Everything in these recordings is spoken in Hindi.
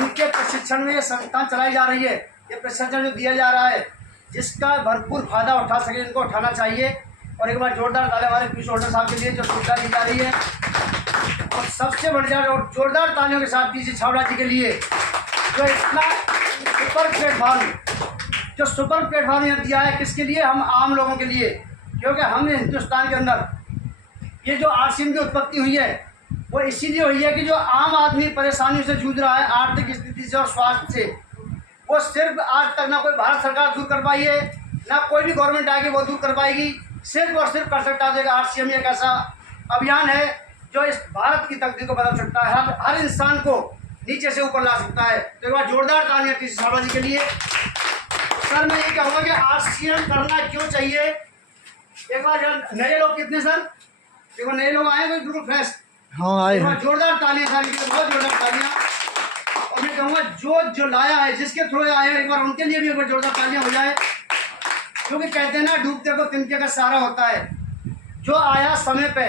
उनके प्रशिक्षण में ये संस्थान चलाई जा रही है। ये प्रशिक्षण जो दिया जा रहा है, जिसका भरपूर फायदा उठा सके, इनको उठाना चाहिए। और एक बार जोरदार ताली हमारे पीयूष होल्डर साहब के लिए जो सुविधा दी जा रही है, और सबसे बढ़िया और जोरदार तालियों के साथ पीसी छावड़ा जी के लिए जो इतना सुपर प्लेटफॉर्म यहाँ दिया है। किसके लिए? हम आम लोगों के लिए। क्योंकि हमने हिंदुस्तान के अंदर ये जो आरसीएम की उत्पत्ति हुई है वो इसीलिए हुई है कि जो आम आदमी परेशानियों से जूझ रहा है, आर्थिक स्थिति से और स्वास्थ्य से, वो सिर्फ आज तक ना कोई भारत सरकार दूर कर पाई है, ना कोई भी गवर्नमेंट आएगी वो दूर कर पाएगी। सिर्फ और सिर्फ कर सकता है आरसीएम एक ऐसा अभियान है जो इस भारत की तकदीर को बदल सकता है, हर इंसान को नीचे से ऊपर ला सकता है। तो एक बार जोरदार तालियां पीसी छावड़ा जी के लिए। सर मैं ये कहूँगा कि आरसीएम करना क्यों चाहिए। एक बार नए लोग कितने सर? देखो नए लोग आए हैं बिल्कुल फ्रेश। हाँ आए हैं। जोरदार तालियां सर, बहुत जोरदार तालियां। और मैं कहूँगा जो लाया है, जिसके थ्रू आए हैं, एक बार उनके लिए भी एक बार जोरदार तालियां हो जाए। क्योंकि कहते हैं ना, डूबते को तिनके का सहारा होता है। जो आया समय पे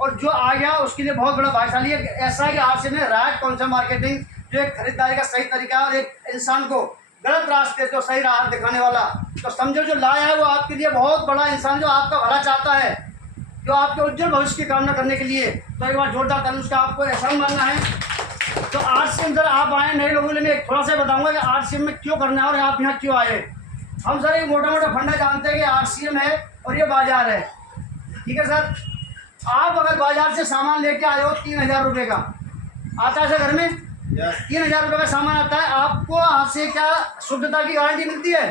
और जो आ गया उसके लिए बहुत बड़ा भाग्यशाली है। ऐसा है कि आरसीएम में राइट कॉन्सेप्ट मार्केटिंग, जो एक खरीदारी का सही तरीका है और एक इंसान को गलत रास्ते तो सही राह दिखाने वाला, तो समझो जो लाया है वो आपके लिए बहुत बड़ा इंसान, जो आपका भला चाहता है, जो आपके उज्जवल भविष्य की कामना करने के लिए। तो एक बार जोरदार ताली उसका आपको एहसान मानना है। तो आरसीएम सर आप आए नए लोगों के लिए, मैं थोड़ा सा बताऊंगा कि आरसीएम में क्यों करना है और आप यहाँ क्यों आए। हम सर एक मोटा मोटा फंडा जानते हैं कि आरसीएम है और ये बाजार है, ठीक है सर। आप अगर बाजार से सामान लेके आए हो 3000 रुपये का, आता है सर घर में 3000 रुपये का सामान आता है, आपको हाथ से क्या शुद्धता की गारंटी मिलती है?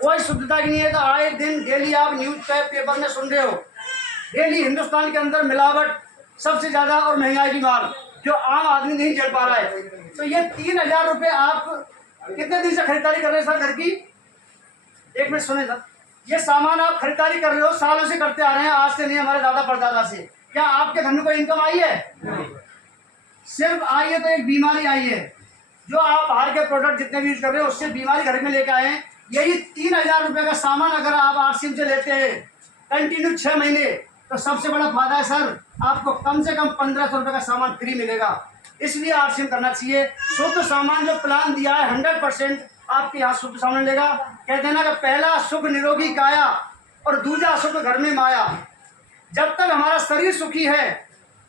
कोई शुद्धता की नहीं है। तो आए दिन डेली आप न्यूज पेपर में सुन रहे हो, डेली हिंदुस्तान के अंदर मिलावट सबसे ज़्यादा और महंगाई की मार जो आम आदमी नहीं झेल पा रहा है। तो ये 3000 रुपये आप कितने दिन से खरीदारी कर रहे हैं सर घर की? एक मिनट सुने सर, ये सामान आप खरीदारी कर रहे हो, सालों से करते आ रहे हैं, आज से नहीं, हमारे दादा परदादा से। क्या आपके घर में कोई इनकम आई है? सिर्फ आई है तो एक बीमारी आई है। जो आप बाहर के प्रोडक्ट जितने भी यूज कर रहे हो उससे बीमारी घर में लेकर आए हैं। यही 3000 रुपये का सामान अगर आप आरसीएम से लेते हैं कंटिन्यू 6 महीने, तो सबसे बड़ा फायदा है सर, आपको कम से कम 1500 रुपये का सामान फ्री मिलेगा। इसलिए आरसीएम करना चाहिए। शुद्ध सामान जो प्लान दिया है 100% आपके यहाँ शुद्ध सामान मिलेगा। कहते हैं ना कि पहला सुख निरोगी काया और दूसरा सुख घर में माया। जब तक हमारा शरीर सुखी है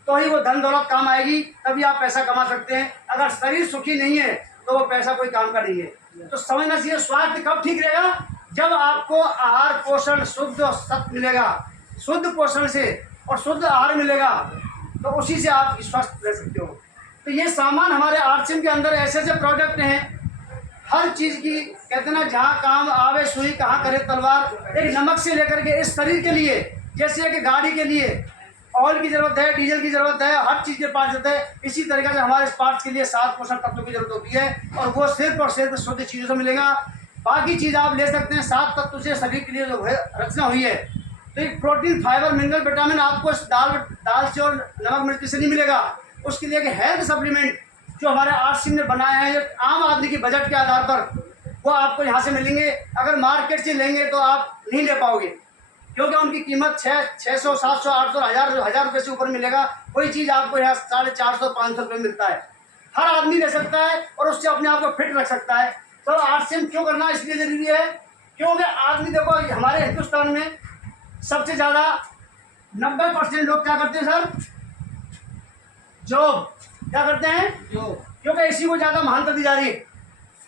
तो ही वो धन दौलत काम आएगी, तभी आप पैसा कमा सकते हैं। अगर शरीर सुखी नहीं है तो वो पैसा कोई काम का नहीं है। तो समझना चाहिए स्वास्थ्य कब ठीक रहेगा? जब आपको आहार पोषण शुद्ध और सत्य मिलेगा। शुद्ध पोषण से और शुद्ध आहार मिलेगा तो उसी से आप स्वस्थ रह सकते हो। तो ये सामान हमारे आरसीएम के अंदर ऐसे ऐसे प्रोडक्ट हैं, हर चीज़ की। कहते हैं ना, जहाँ काम आवे सुई कहाँ करे तलवार। एक नमक से लेकर के इस शरीर के लिए, जैसे कि गाड़ी के लिए ऑयल की ज़रूरत है, डीजल की ज़रूरत है, हर चीज़ के पास होता है, इसी तरीके से हमारे पार्ट्स के लिए 7 पोषक तत्वों की जरूरत होती है। और वो सिर्फ और सिर्फ शुद्ध चीज़ों से मिलेगा। बाकी चीज़ आप ले सकते हैं 7 तत्व से शरीर के लिए जो रचना हुई है। तो एक प्रोटीन, फाइबर, मिनरल, विटामिन आपको दाल से और नमक मिर्च से नहीं मिलेगा। उसके लिए एक हेल्थ सप्लीमेंट जो हमारे आरसीएम ने बनाए हैं, आम आदमी की बजट के आधार पर, वो आपको यहाँ से मिलेंगे। अगर मार्केट से लेंगे तो आप नहीं ले पाओगे, क्योंकि उनकी कीमत 600, 700, 800, 1000 रुपये से ऊपर मिलेगा। कोई चीज़ आपको यहाँ 450, 500 रुपये मिलता है। हर आदमी ले सकता है और उससे अपने आप को फिट रख सकता है। तो आरसीएम क्यों करना इसलिए ज़रूरी है, क्योंकि आदमी देखो हमारे हिंदुस्तान में सबसे ज़्यादा 90% लोग क्या करते हैं सर? जॉब। क्या करते हैं? जॉब। क्योंकि इसी को ज़्यादा महानता दी जा रही है।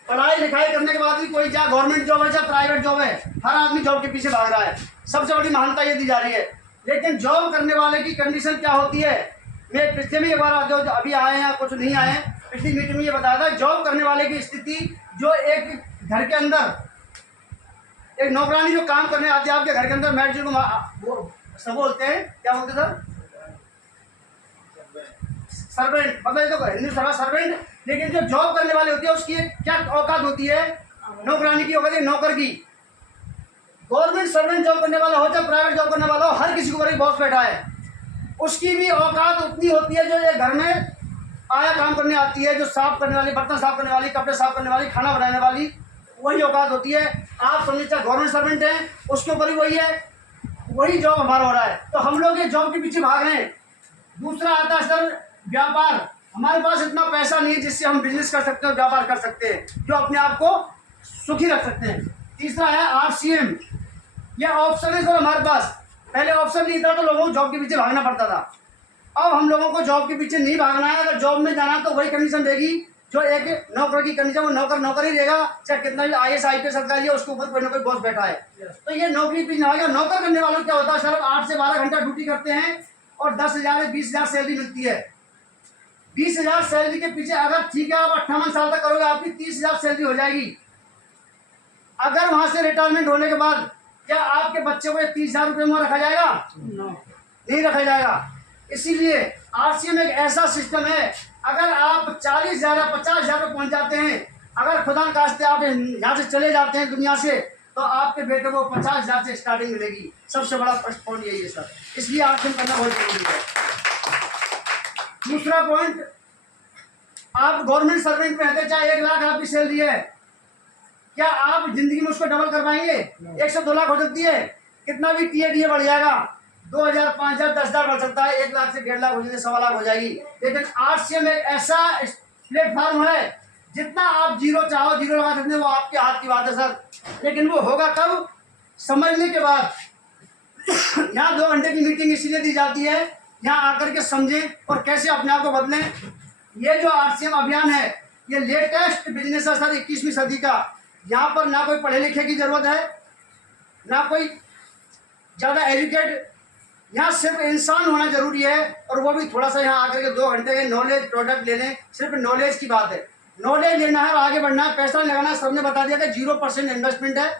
पढ़ाई लिखाई करने के बाद भी कोई चाहे गवर्नमेंट जॉब है चाहे प्राइवेट जॉब है, हर आदमी जॉब के पीछे भाग रहा है। सबसे बड़ी महानता ये दी जा रही है। लेकिन जॉब करने वाले की कंडीशन क्या होती है? मैं पिछले में एक बार जो अभी आए हैं कुछ नहीं आए, पिछली मीटिंग में ये बताया था, जॉब करने वाले की स्थिति, जो एक घर के अंदर एक नौकरानी जो काम करने आती है आपके घर के अंदर, मैनेजर को सब बोलते हैं, क्या बोलते हैं सर? सर्वेंट। मतलब तो हिंदी सर्वेंट। लेकिन जो जॉब करने वाले होती है उसकी क्या औकात होती है? नौकरानी की औकात है, नौकर की। गवर्नमेंट सर्वेंट जॉब करने वाला हो चाहे प्राइवेट जॉब करने वाला हो, हर किसी को बड़ी बॉस बैठा है, उसकी भी औकात उतनी होती है। जो ये घर में आया काम करने आती है, जो साफ करने वाली, बर्तन साफ करने वाली, कपड़े साफ करने वाली, खाना बनाने वाली, वही औकात होती है। आप समझिए चाहे गवर्नमेंट सर्वेंट है उसके ऊपर भी वही है, वही जॉब हमारा हो रहा है। तो हम लोग ये जॉब के पीछे भाग रहे हैं। दूसरा आता है सर व्यापार। हमारे पास इतना पैसा नहीं है जिससे हम बिजनेस कर सकते हैं, व्यापार कर सकते हैं, जो अपने आप को सुखी रख सकते हैं। तीसरा है RCM, यह ऑप्शन है सर हमारे पास। पहले ऑप्शन नहीं था तो लोगों को जॉब के पीछे भागना पड़ता था। अब हम लोगों को जॉब के पीछे नहीं भागना है। अगर जॉब में जाना तो वही कंडीशन रहेगी जो एक नौकर की कंडीशन, वो नौकर ही रहेगा, चाहे कितना भी IAS IPS अधिकारी है, उसके ऊपर कोई ना कोई बॉस बैठा है। तो ये नौकरी पीछे ना, नौकर करने वालों क्या होता है सर, 8 से 12 घंटा ड्यूटी करते हैं और 10,000 से 20,000 सैलरी मिलती है। 20,000 सैलरी के पीछे अगर ठीक है आप 58 साल तक करोगे, आपकी 30,000 सैलरी हो जाएगी। अगर वहां से रिटायरमेंट होने के बाद क्या आपके बच्चे को 30,000 रुपये में रखा जाएगा? नहीं रखा जाएगा। इसीलिए RCM एक ऐसा सिस्टम है, अगर आप 40,000 या 50,000 पे पहुंच जाते हैं, अगर खुदा न खास्ते आप यहाँ से चले जाते हैं दुनिया से, तो आपके बेटे को 50,000 से स्टार्टिंग मिलेगी। सबसे बड़ा प्लस पॉइंट यही है सर, इसलिए RCM करना बहुत जरूरी है। दूसरा पॉइंट, आप गवर्नमेंट सर्वेंट में रहते, चाहे 1 लाख आपकी सैलरी है, क्या आप जिंदगी में उसको डबल कर पाएंगे? 1 से 2 लाख हो सकती है, कितना भी TADA बढ़ जाएगा, 2,000, 5,000, 10,000 बढ़ सकता है, 1 लाख से 1.5 लाख हो जाएगी, 1.25 लाख हो जाएगी। लेकिन RCM एक ऐसा प्लेटफॉर्म है, जितना आप जीरो चाहो जीरो लगा सकते हैं, वो आपके हाथ की बात है सर। लेकिन वो होगा कब? समझने के बाद। यहाँ 2 घंटे की मीटिंग इसीलिए दी जाती है, यहाँ आकर के समझें और कैसे अपने आप को बदलें। ये जो RCM अभियान है, ये लेटेस्ट बिजनेस है सर 21वीं सदी का। यहाँ पर ना कोई पढ़े लिखे की जरूरत है, ना कोई ज़्यादा एजुकेट, यहाँ सिर्फ इंसान होना जरूरी है, और वो भी थोड़ा सा यहाँ आकर के 2 घंटे के नॉलेज प्रोडक्ट ले लें। सिर्फ नॉलेज की बात है, नॉलेज लेना है और आगे बढ़ना है, पैसा नहीं लगाना है। सबने बता दिया कि 0% इन्वेस्टमेंट है।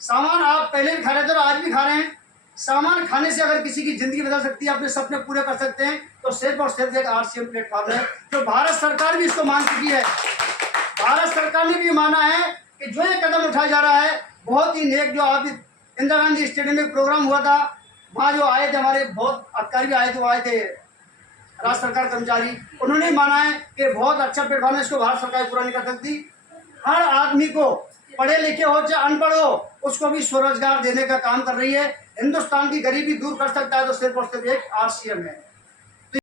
सामान आप पहले भी खा रहे थे और आज भी खा रहे हैं। सामान खाने से अगर किसी की ज़िंदगी बदल सकती है, अपने सपने पूरे कर सकते हैं, तो सिर्फ और सिर्फ एक RCM प्लेटफॉर्म है, जो भारत सरकार भी इसको मान चुकी है। भारत सरकार ने भी माना है कि जो ये कदम उठाया जा रहा है बहुत ही नेक। जो आप इंदिरा गांधी स्टेडियम में प्रोग्राम हुआ था, वहाँ जो आए थे हमारे बहुत अधिकारी भी आए थे, वो आए थे राज्य सरकार कर्मचारी, उन्होंने माना है कि बहुत अच्छा प्लेटफॉर्म है, इसको भारत सरकार पूरा नहीं कर सकती। हर आदमी को, पढ़े लिखे हो चाहे अनपढ़ हो, उसको भी स्वरोजगार देने का काम कर रही है। हिंदुस्तान की गरीबी दूर कर सकता है तो सिर्फ और सिर्फ एक RCM है।